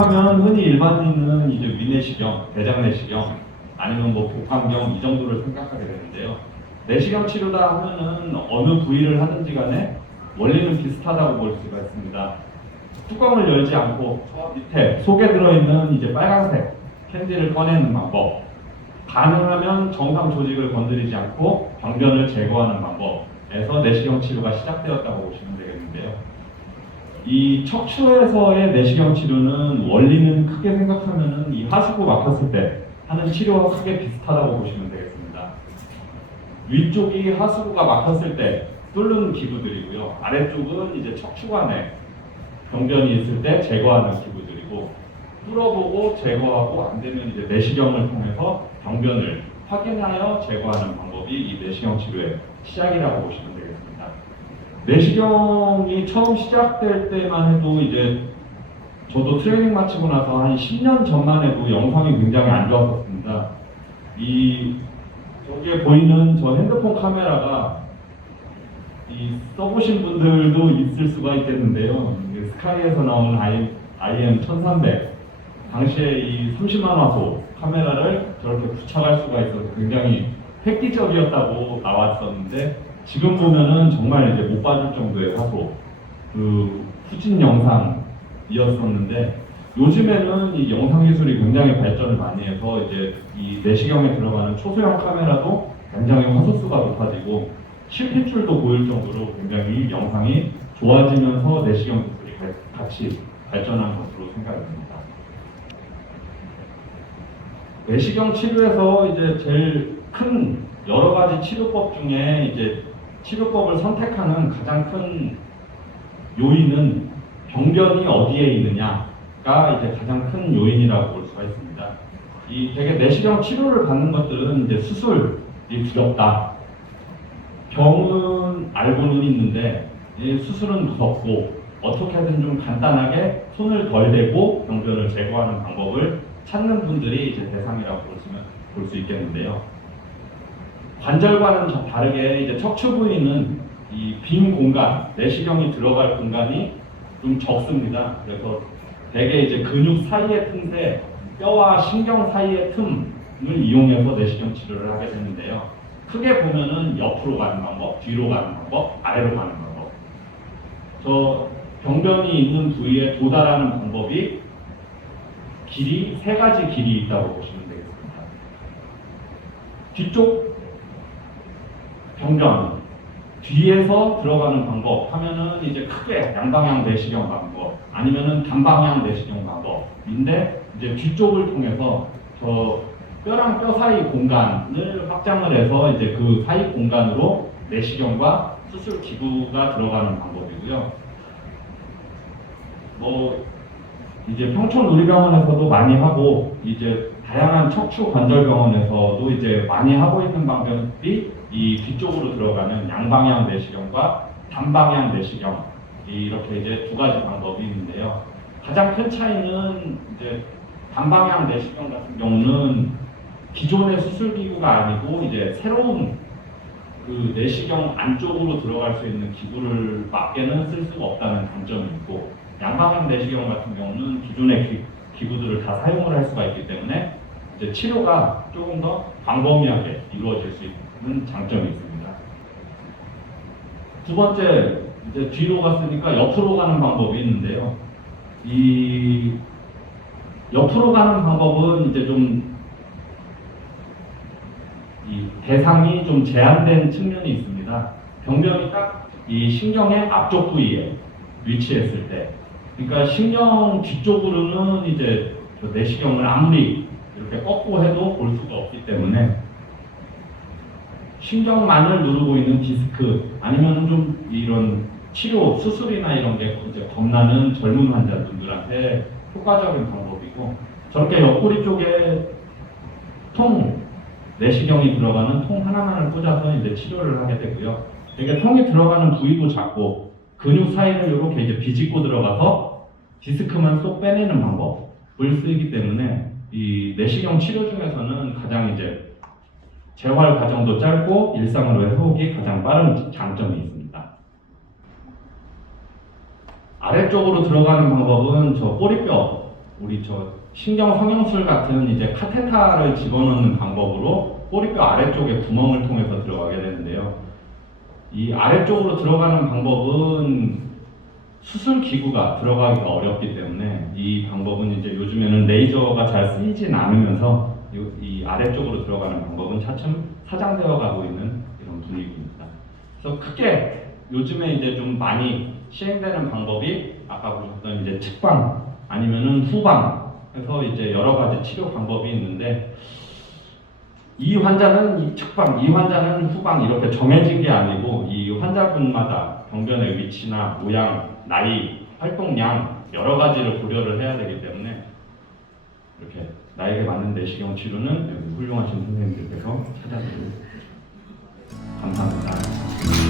하면 흔히 일반인은 이제 위내시경, 대장내시경, 아니면 뭐 복강경 이 정도를 생각하게 되는데요. 내시경 치료다 하면은 어느 부위를 하든지 간에 원리는 비슷하다고 볼 수가 있습니다. 뚜껑을 열지 않고 저 밑에 속에 들어있는 이제 빨간색 캔디를 꺼내는 방법, 가능하면 정상 조직을 건드리지 않고 병변을 제거하는 방법에서 내시경 치료가 시작되었다고 보시면 되겠는데요. 이 척추에서의 내시경 치료는 원리는 크게 생각하면은 이 하수구 막혔을 때 하는 치료와 크게 비슷하다고 보시면 되겠습니다. 위쪽이 하수구가 막혔을 때 뚫는 기구들이고요. 아래쪽은 이제 척추관에 병변이 있을 때 제거하는 기구들이고 뚫어보고 제거하고 안 되면 이제 내시경을 통해서 병변을 확인하여 제거하는 방법이 이 내시경 치료의 시작이라고 보시면 되겠습니다. 내시경이 처음 시작될 때만 해도 이제 저도 트레이닝 마치고 나서 한 10년 전만 해도 영상이 굉장히 안 좋았었습니다. 이 저기에 보이는 저 핸드폰 카메라가 이 써보신 분들도 있을 수가 있겠는데요. 스카이에서 나오는 IM 1300 당시에 이 30만 화소 카메라를 저렇게 부착할 수가 있어서 굉장히 획기적이었다고 나왔었는데 지금 보면은 정말 이제 못 봐줄 정도의 화소 그 후진 영상이었었는데 요즘에는 이 영상 기술이 굉장히 발전을 많이 해서 이제 이 내시경에 들어가는 초소형 카메라도 굉장히 화소수가 높아지고 실핏줄도 보일 정도로 굉장히 영상이 좋아지면서 내시경 기술이 가- 같이 발전한 것으로 생각됩니다. 내시경 치료에서 이제 제일 큰 여러 가지 치료법 중에 이제 치료법을 선택하는 가장 큰 요인은 병변이 어디에 있느냐가 이제 가장 큰 요인이라고 볼 수가 있습니다. 이 되게 내시경 치료를 받는 것들은 이제 수술이 두렵다. 병은 알고는 있는데 이 수술은 무섭고 어떻게든 좀 간단하게 손을 덜 대고 병변을 제거하는 방법을 찾는 분들이 이제 대상이라고 볼수 있겠는데요. 관절과는 좀 다르게 이제 척추 부위는 이 빈 공간, 내시경이 들어갈 공간이 좀 적습니다. 그래서 대개 이제 근육 사이의 틈새, 뼈와 신경 사이의 틈을 이용해서 내시경 치료를 하게 되는데요. 크게 보면은 옆으로 가는 방법, 뒤로 가는 방법, 아래로 가는 방법. 저 병변이 있는 부위에 도달하는 방법이 길이 세 가지 길이 있다고 보시면 되겠습니다. 뒤쪽 병변 뒤에서 들어가는 방법 하면은 이제 크게 양방향 내시경 방법 아니면은 단방향 내시경 방법인데 이제 뒤쪽을 통해서 저 뼈랑 뼈 사이 공간을 확장을 해서 이제 그 사이 공간으로 내시경과 수술 기구가 들어가는 방법이고요. 뭐 이제 평촌 우리병원에서도 많이 하고 이제 다양한 척추 관절 병원에서도 이제 많이 하고 있는 방법이 이 뒤쪽으로 들어가는 양방향 내시경과 단방향 내시경 이렇게 이제 두 가지 방법이 있는데요. 가장 큰 차이는 이제 단방향 내시경 같은 경우는 기존의 수술 기구가 아니고 이제 새로운 그 내시경 안쪽으로 들어갈 수 있는 기구를 밖에는 쓸 수가 없다는 단점이 있고 양방향 내시경 같은 경우는 기존의 기, 기구들을 다 사용을 할 수가 있기 때문에 이제 치료가 조금 더 광범위하게 이루어질 수 있 는 장점이 있습니다. 두 번째 이제 뒤로 갔으니까 옆으로 가는 방법이 있는데요. 이 옆으로 가는 방법은 이제 좀이 대상이 좀 제한된 측면이 있습니다. 병변이 딱 이 신경의 앞쪽 부위에 위치했을 때, 그러니까 신경 뒤쪽으로는 이제 저 내시경을 아무리 이렇게 꺾고 해도 볼 수가 없기 때문에 신경만을 누르고 있는 디스크 아니면 좀 이런 치료 수술이나 이런 게 이제 겁나는 젊은 환자분들한테 효과적인 방법이고 저렇게 옆구리 쪽에 통 내시경이 들어가는 통 하나만을 꽂아서 이제 치료를 하게 되고요. 되게 통이 들어가는 부위도 작고 근육 사이를 이렇게 이제 비집고 들어가서 디스크만 쏙 빼내는 방법을 쓰기 때문에 이 내시경 치료 중에서는 가장 이제 재활 과정도 짧고 일상으로의 회복이 가장 빠른 장점이 있습니다. 아래쪽으로 들어가는 방법은 저 꼬리뼈 우리 저 신경 성형술 같은 이제 카테타를 집어넣는 방법으로 꼬리뼈 아래쪽에 구멍을 통해서 들어가게 되는데요. 이 아래쪽으로 들어가는 방법은 수술 기구가 들어가기가 어렵기 때문에 이 방법은 이제 요즘에는 레이저가 잘 쓰이진 않으면서 요- 이 아래쪽으로 들어가는 방법 은 차츰 사장되어 가고 있는 이런 분위기입니다. 그래서 크게 요즘에 이제 좀 많이 시행되는 방법이 아까 보셨던 이제 측방 아니면은 후방 해서 이제 여러 가지 치료 방법이 있는데 이 환자는 이 측방, 이 환자는 후방 이렇게 정해진 게 아니고 이 환자분마다 병변의 위치나 모양, 나이, 활동량 여러 가지를 고려를 해야 되기 때문에 이렇게 나에게 맞는 내시경 치료는 훌륭하신 선생님들께서 찾아드리고 감사합니다.